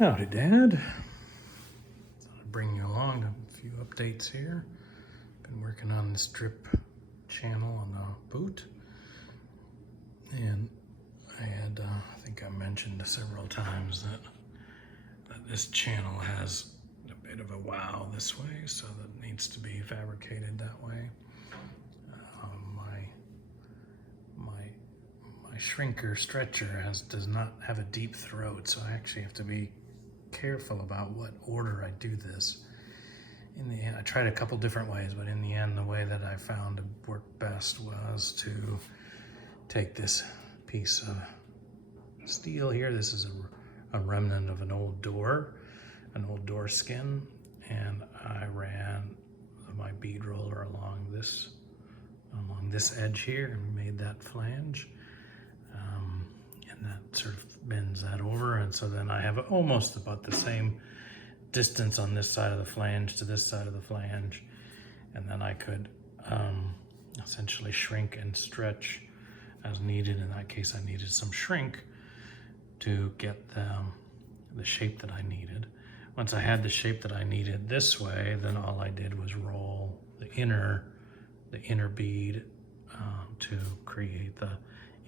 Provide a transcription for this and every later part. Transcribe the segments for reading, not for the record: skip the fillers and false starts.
Howdy, Dad. Thought I'd bring you along a few updates here. Been working on this drip channel on the boot. And I had, I think I mentioned several times that this channel has a bit of a wow this way, so that needs to be fabricated that way. My shrinker stretcher does not have a deep throat, so I actually have to be careful about what order I do this. In the end, I tried a couple different ways, but in the end, the way that I found to work best was to take this piece of steel here. This is a remnant of an old door skin, and I ran my bead roller along this edge here and made that flange. And that sort of bends that over, and so then I have almost about the same distance on this side of the flange to this side of the flange, and then I could essentially shrink and stretch as needed. In that case, I needed some shrink to get the shape that I needed. Once I had the shape that I needed this way, then all I did was roll the inner bead to create the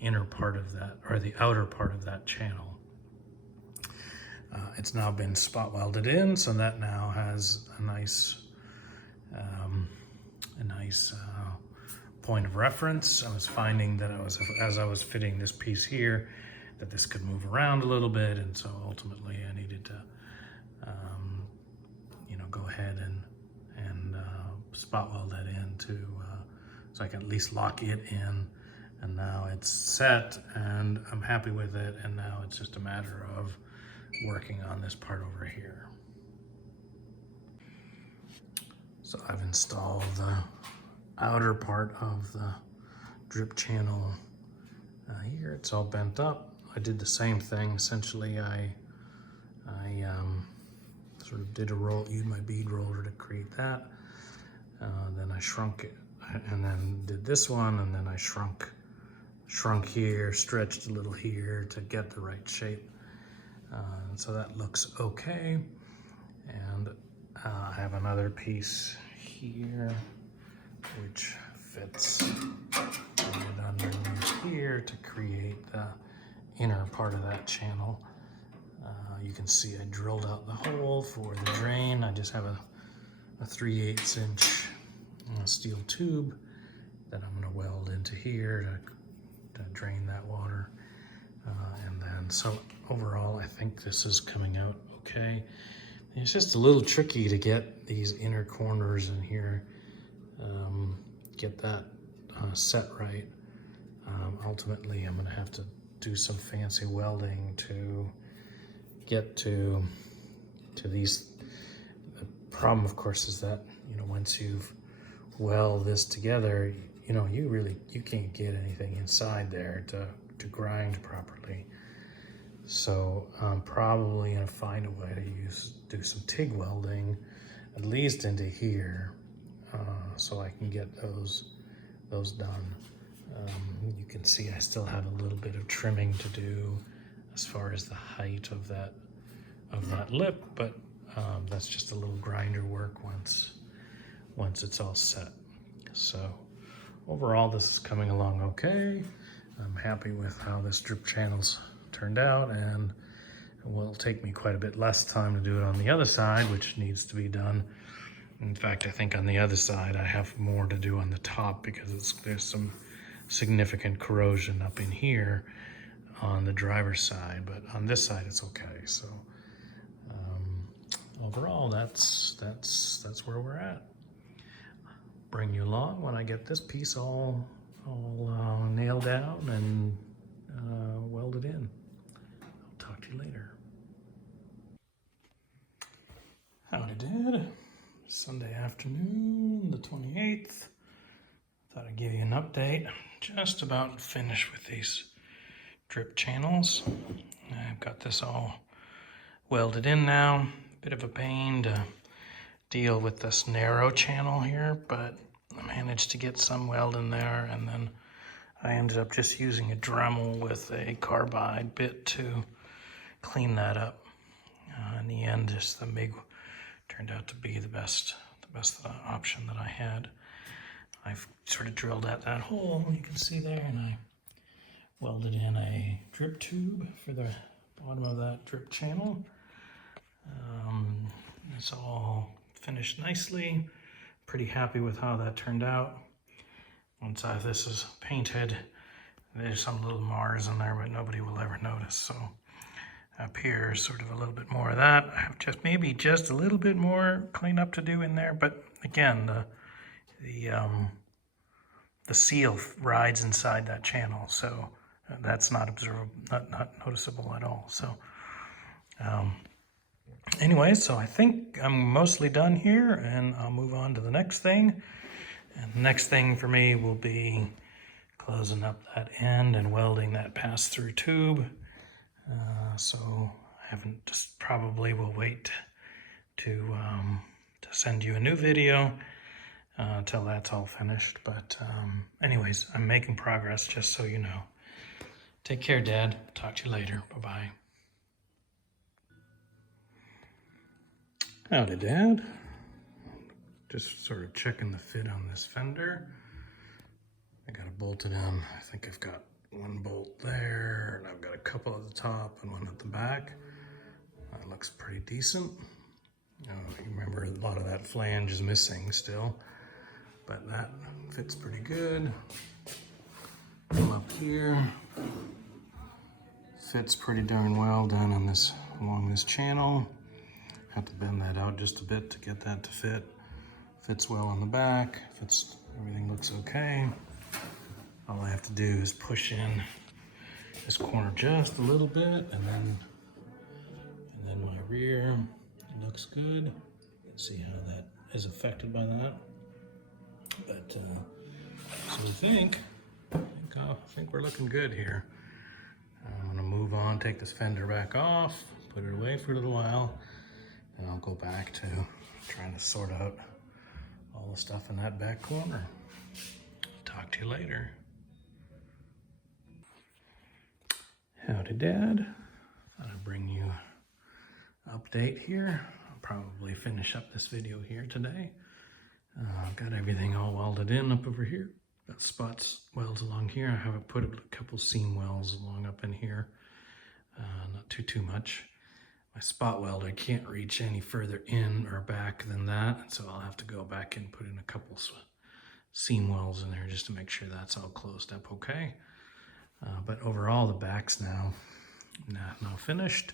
inner part of that, or the outer part of that channel. It's now been spot welded in, so that now has a nice point of reference. I was finding that as I was fitting this piece here, that this could move around a little bit, and so ultimately I needed to go ahead and spot weld that in so I can at least lock it in. And now it's set, and I'm happy with it, and now it's just a matter of working on this part over here. So I've installed the outer part of the drip channel here. It's all bent up. I did the same thing. Essentially, I sort of did used my bead roller to create that. Then I shrunk it, and then did this one, and then I shrunk here, stretched a little here to get the right shape. So that looks okay. And I have another piece here which fits right underneath here to create the inner part of that channel. You can see I drilled out the hole for the drain. I just have a 3/8 inch steel tube that I'm going to weld into here to drain that water. And then, so overall, I think this is coming out okay. It's just a little tricky to get these inner corners in here, get that set right. Ultimately, I'm going to have to do some fancy welding to get to these. The problem, of course, is that, once you've weld this together, you can't get anything inside there to grind properly. So I'm probably gonna find a way to do some TIG welding, at least into here, so I can get those done. You can see I still have a little bit of trimming to do as far as the height of that lip, but that's just a little grinder work once it's all set. So overall, this is coming along okay. I'm happy with how this drip channel's turned out, and it will take me quite a bit less time to do it on the other side, which needs to be done. In fact, I think on the other side I have more to do on the top, because there's some significant corrosion up in here on the driver's side, but on this side it's okay. So overall, that's where we're at. Bring you along when I get this piece all nailed down and welded in. I'll talk to you later. Howdy, Dad. Sunday afternoon, the 28th. Thought I'd give you an update. Just about finished with these drip channels. I've got this all welded in now. Bit of a pain to deal with this narrow channel here, but I managed to get some weld in there, and then I ended up just using a Dremel with a carbide bit to clean that up. In the end, just the MIG turned out to be the best option that I had. I've sort of drilled out that hole, you can see there, and I welded in a drip tube for the bottom of that drip channel. It's all finished nicely. Pretty happy with how that turned out. Once this is painted, there's some little Mars in there, but nobody will ever notice. So up here is sort of a little bit more of that. I have maybe just a little bit more cleanup to do in there, but again, the seal rides inside that channel, so that's not observable, not noticeable at all. So anyway, so I think I'm mostly done here, and I'll move on to the next thing. And the next thing for me will be closing up that end and welding that pass-through tube. So I haven't, just probably will wait to send you a new video until that's all finished. But anyways, I'm making progress, just so you know. Take care, Dad. Talk to you later. Bye-bye. Howdy, Dad. Just sort of checking the fit on this fender. I got it bolted in. I think I've got one bolt there, and I've got a couple at the top and one at the back. That looks pretty decent. You remember, a lot of that flange is missing still, but that fits pretty good. Come up here. Fits pretty darn well down on this, along this channel. Have to bend that out just a bit to get that to fit. Fits well on the back. Everything looks okay. All I have to do is push in this corner just a little bit, and then my rear looks good. You can see how that is affected by that. But so I think we're looking good here. I'm gonna move on, take this fender back off, put it away for a little while, then I'll go back to trying to sort out all the stuff in that back corner. Talk to you later. Howdy, Dad. Thought I'd bring you an update here. I'll probably finish up this video here today. I've got everything all welded in up over here. Got spots welds along here. I haven't put a couple seam welds along up in here. Not too much. My spot weld, I can't reach any further in or back than that, so I'll have to go back and put in a couple seam welds in there just to make sure that's all closed up okay. But overall, the back's now finished.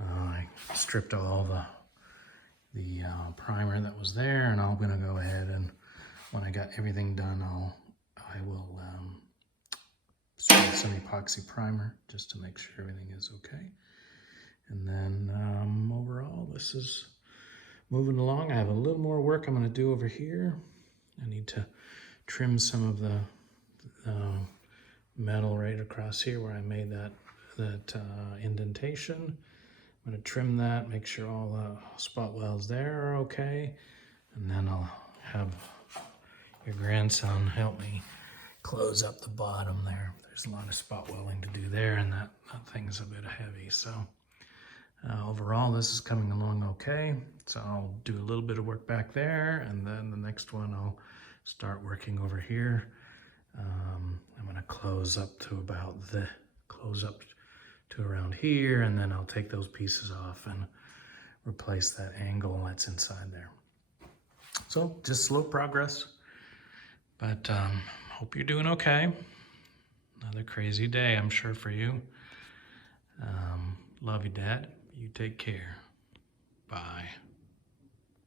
I stripped all the primer that was there, and I'm gonna go ahead and when I got everything done, I will spray some epoxy primer just to make sure everything is okay. And then overall, this is moving along. I have a little more work I'm gonna do over here. I need to trim some of the metal right across here where I made that indentation. I'm gonna trim that, make sure all the spot welds there are okay, and then I'll have your grandson help me close up the bottom there. There's a lot of spot welding to do there, and that thing's a bit heavy. So overall, this is coming along okay. So I'll do a little bit of work back there, and then the next one I'll start working over here. I'm gonna close up to around here, and then I'll take those pieces off and replace that angle that's inside there. So just slow progress, but hope you're doing okay. Another crazy day, I'm sure, for you. Love you, Dad. You take care. Bye.